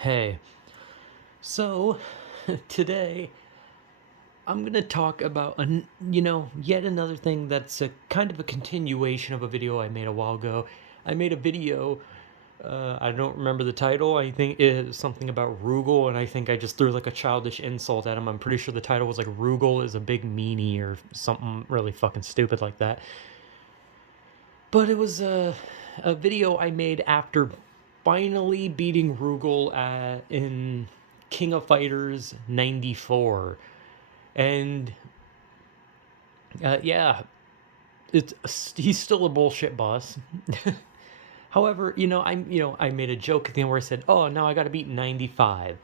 Hey, so today I'm gonna talk about yet another thing that's a kind of a continuation of a video I made a while ago. I made a video. I don't remember the title. I think it was something about Rugal, and I think I just threw like a childish insult at him. I'm pretty sure the title was like Rugal is a big meanie or something really fucking stupid like that. But it was a video I made after finally beating Rugal in King of Fighters 94. And yeah, he's still a bullshit boss. However, I made a joke at the end where I said, "Oh, now I got to beat 95."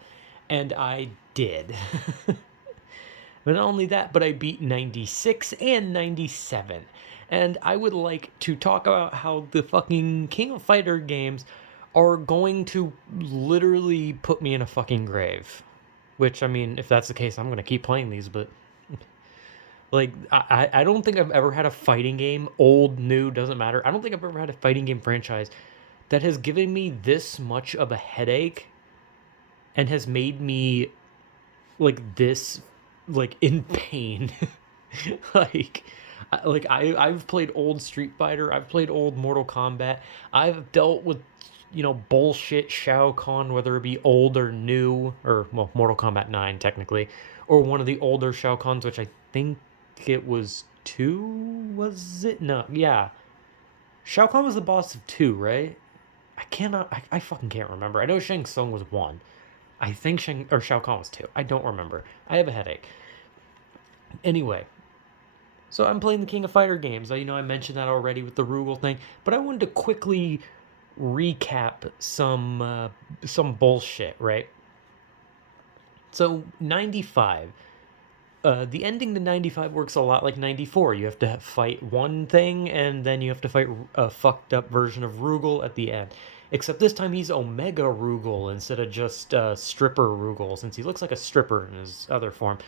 And I did. But not only that, but I beat 96 and 97. And I would like to talk about how the fucking King of Fighter games are going to literally put me in a fucking grave. Which, I mean, if that's the case, I'm going to keep playing these, but. Like, I don't think I've ever had a fighting game, old, new, doesn't matter. I don't think I've ever had a fighting game franchise that has given me this much of a headache and has made me like this like in pain. like I've played old Street Fighter, I've played old Mortal Kombat, I've dealt with bullshit Shao Kahn, whether it be old or new, or well, Mortal Kombat 9 technically, or one of the older Shao Kahns, which I think it was 2, was it? No, yeah. Shao Kahn was the boss of 2, right? I fucking can't remember. I know Shang Tsung was 1. I think Shao Kahn was 2. I don't remember. I have a headache. Anyway, so I'm playing the King of Fighter games. I mentioned that already with the Rugal thing, but I wanted to quickly recap some bullshit, right? So 95. The ending to 95 works a lot like 94. You have to fight one thing, and then you have to fight a fucked up version of Rugal at the end. Except this time he's Omega Rugal instead of just Stripper Rugal, since he looks like a stripper in his other form.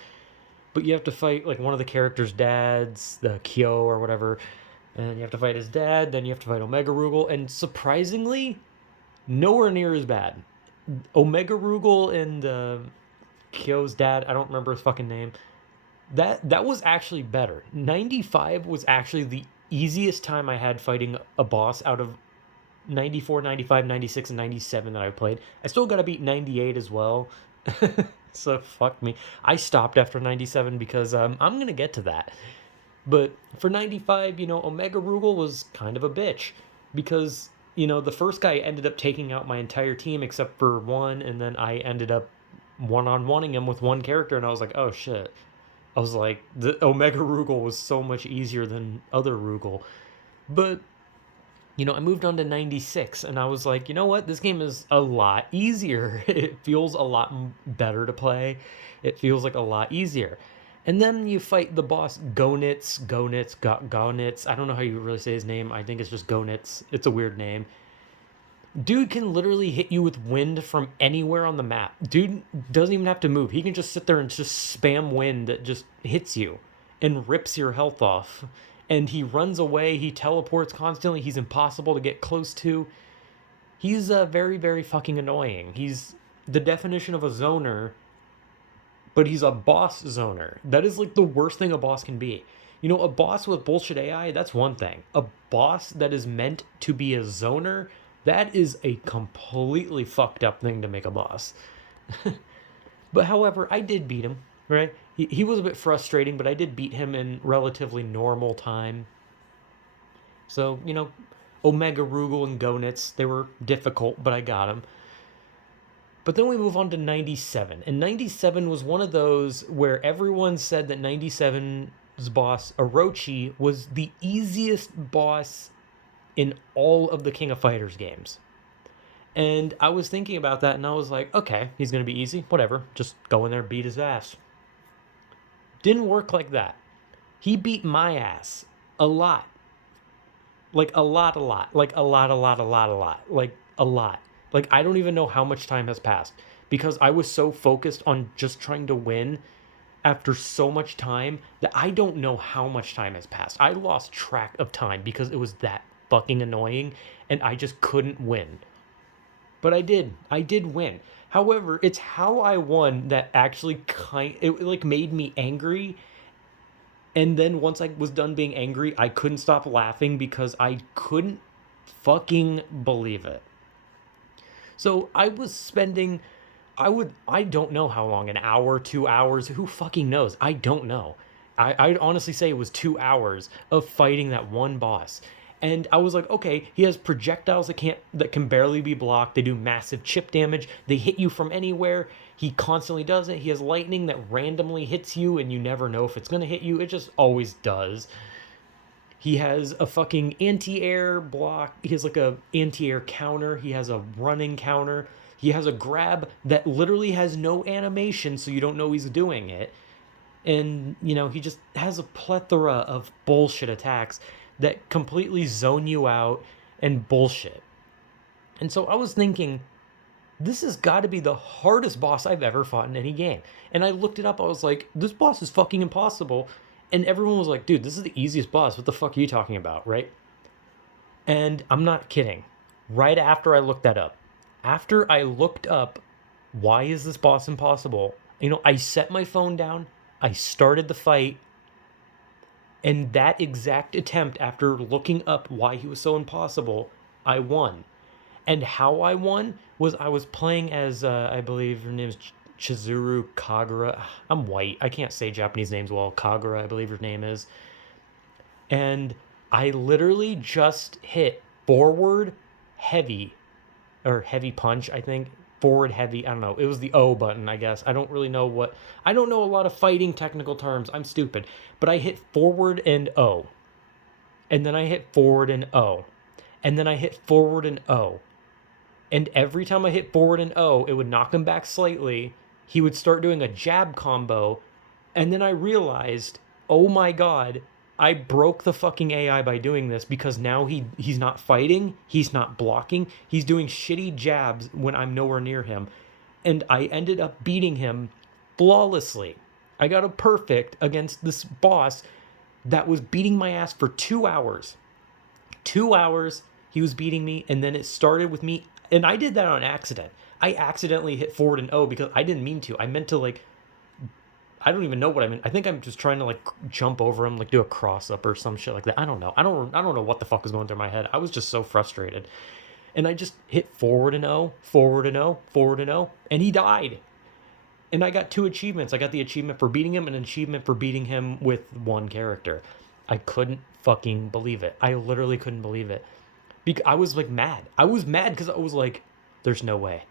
But you have to fight like one of the characters' dads, the Kyo or whatever, and you have to fight his dad. Then you have to fight Omega Rugal, and surprisingly, nowhere near as bad. Omega Rugal and Kyo's dad, I don't remember his fucking name. That was actually better. 95 was actually the easiest time I had fighting a boss out of 94, 95, 96, and 97 that I played. I still got to beat 98 as well. So fuck me. I stopped after 97 because I'm going to get to that. But for 95, Omega Rugal was kind of a bitch because, the first guy ended up taking out my entire team except for one, and then I ended up one-on-oneing him with one character, and I was like, oh shit. I was like, the Omega Rugal was so much easier than other Rugal. But, I moved on to 96, and I was like, you know what? This game is a lot easier. It feels a lot better to play. It feels like a lot easier. And then you fight the boss Gonitz. I don't know how you really say his name. I think it's just Gonitz. It's a weird name. Dude can literally hit you with wind from anywhere on the map. Dude doesn't even have to move. He can just sit there and just spam wind that just hits you and rips your health off. And he runs away. He teleports constantly. He's impossible to get close to. He's very, very fucking annoying. He's the definition of a zoner, but he's a boss zoner. That is like the worst thing a boss can be. A boss with bullshit AI, that's one thing. A boss that is meant to be a zoner, that is a completely fucked up thing to make a boss. But however, I did beat him, right? He was a bit frustrating, but I did beat him in relatively normal time. So, Omega Rugal and Gonitz, they were difficult, but I got him. But then we move on to 97. And 97 was one of those where everyone said that 97's boss, Orochi, was the easiest boss in all of the King of Fighters games. And I was thinking about that and I was like, okay, he's going to be easy. Whatever. Just go in there, beat his ass. Didn't work like that. He beat my ass a lot. Like a lot, a lot. Like a lot, a lot, a lot, a lot. Like a lot. Like I don't even know how much time has passed because I was so focused on just trying to win after so much time that I don't know how much time has passed. I lost track of time because it was that fucking annoying and I just couldn't win. But I did. I did win. However, it's how I won that actually it like made me angry. And then once I was done being angry, I couldn't stop laughing because I couldn't fucking believe it. So I was spending, I don't know how long, an hour, 2 hours, who fucking knows? I don't know. I'd honestly say it was 2 hours of fighting that one boss. And I was like, okay, he has projectiles that can barely be blocked. They do massive chip damage. They hit you from anywhere. He constantly does it. He has lightning that randomly hits you and you never know if it's gonna hit you. It just always does. He has a fucking anti-air block. He has like a anti-air counter. He has a running counter. He has a grab that literally has no animation, so you don't know he's doing it. And, he just has a plethora of bullshit attacks that completely zone you out and bullshit. And so I was thinking, this has got to be the hardest boss I've ever fought in any game. And I looked it up. I was like, this boss is fucking impossible. And everyone was like, dude, this is the easiest boss. What the fuck are you talking about, right? And I'm not kidding. Right after I looked that up, after I looked up, why is this boss impossible? I set my phone down. I started the fight. And that exact attempt, after looking up why he was so impossible, I won. And how I won was I was playing as, I believe her name is Chizuru Kagura. I'm white. I can't say Japanese names well. Kagura, I believe her name is. And I literally just hit forward heavy, or heavy punch, I think. Forward heavy. I don't know. It was the O button, I guess. I don't really know what. I don't know a lot of fighting technical terms. I'm stupid. But I hit forward and O. And then I hit forward and O. And then I hit forward and O. And every time I hit forward and O, it would knock him back slightly. He would start doing a jab combo. And then I realized, oh my god, I broke the fucking AI by doing this, because now he's not fighting, he's not blocking, he's doing shitty jabs when I'm nowhere near him. And I ended up beating him flawlessly. I got a perfect against this boss that was beating my ass for 2 hours. 2 hours, he was beating me, and then it started with me. And I did that on accident. I accidentally hit forward and O because I didn't mean to. I meant to, like, I don't even know what I meant. I think I'm just trying to, like, jump over him, like do a cross up or some shit like that. I don't know. I don't know what the fuck was going through my head. I was just so frustrated. And I just hit forward and O, forward and O, forward and O, and he died. And I got 2 achievements. I got the achievement for beating him and an achievement for beating him with one character. I couldn't fucking believe it. I literally couldn't believe it. Because I was, like, mad. I was mad because I was like, there's no way.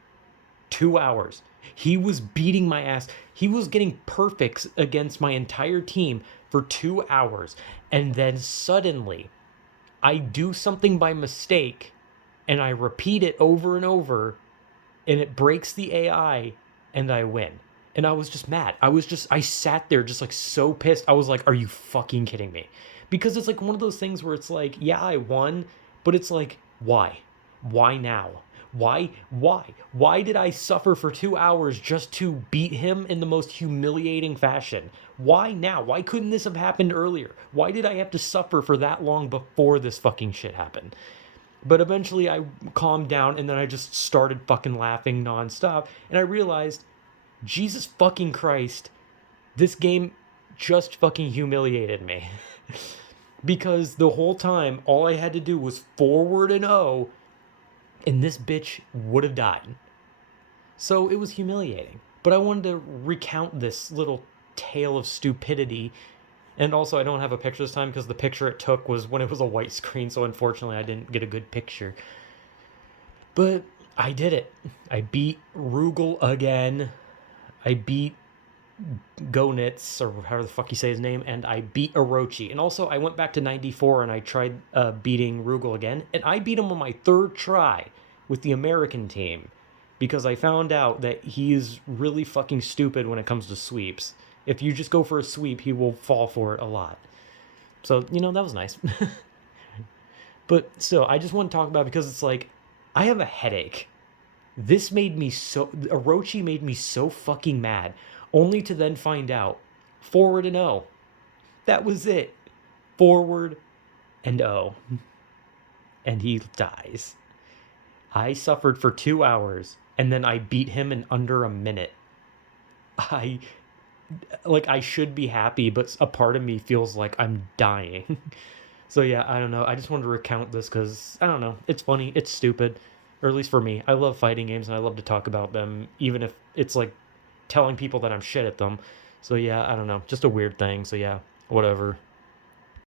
2 hours. He was beating my ass. He was getting perfects against my entire team for 2 hours. And then suddenly, I do something by mistake, and I repeat it over and over, and it breaks the AI, and I win. And I was just mad. I sat there just, like, so pissed. I was like, are you fucking kidding me? Because it's like one of those things where it's like, yeah, I won, but it's like, why? Why now? Why did I suffer for 2 hours just to beat him in the most humiliating fashion? Why now? Why couldn't this have happened earlier? Why did I have to suffer for that long before this fucking shit happened? But eventually I calmed down, and then I just started fucking laughing nonstop, and I realized, Jesus fucking Christ, this game just fucking humiliated me. Because the whole time, all I had to do was forward and O, and this bitch would have died. So it was humiliating. But I wanted to recount this little tale of stupidity. And also, I don't have a picture this time because the picture it took was when it was a white screen, so unfortunately I didn't get a good picture. But I did it. I beat Rugal again. I beat Gonitz, or however the fuck you say his name, and I beat Orochi. And also, I went back to 94 and I tried beating Rugal again, and I beat him on my 3rd try with the American team, because I found out that he is really fucking stupid when it comes to sweeps. If you just go for a sweep, he will fall for it a lot. So, that was nice. But still, I just want to talk about it because it's like, I have a headache. Orochi made me so fucking mad, only to then find out, forward and O. That was it. Forward and O. And he dies. I suffered for 2 hours and then I beat him in under a minute. I I should be happy, but a part of me feels like I'm dying. So yeah, I don't know. I just wanted to recount this because I don't know. It's funny. It's stupid, or at least for me. I love fighting games and I love to talk about them, even if it's like telling people that I'm shit at them. So yeah, I don't know. Just a weird thing. So yeah, whatever.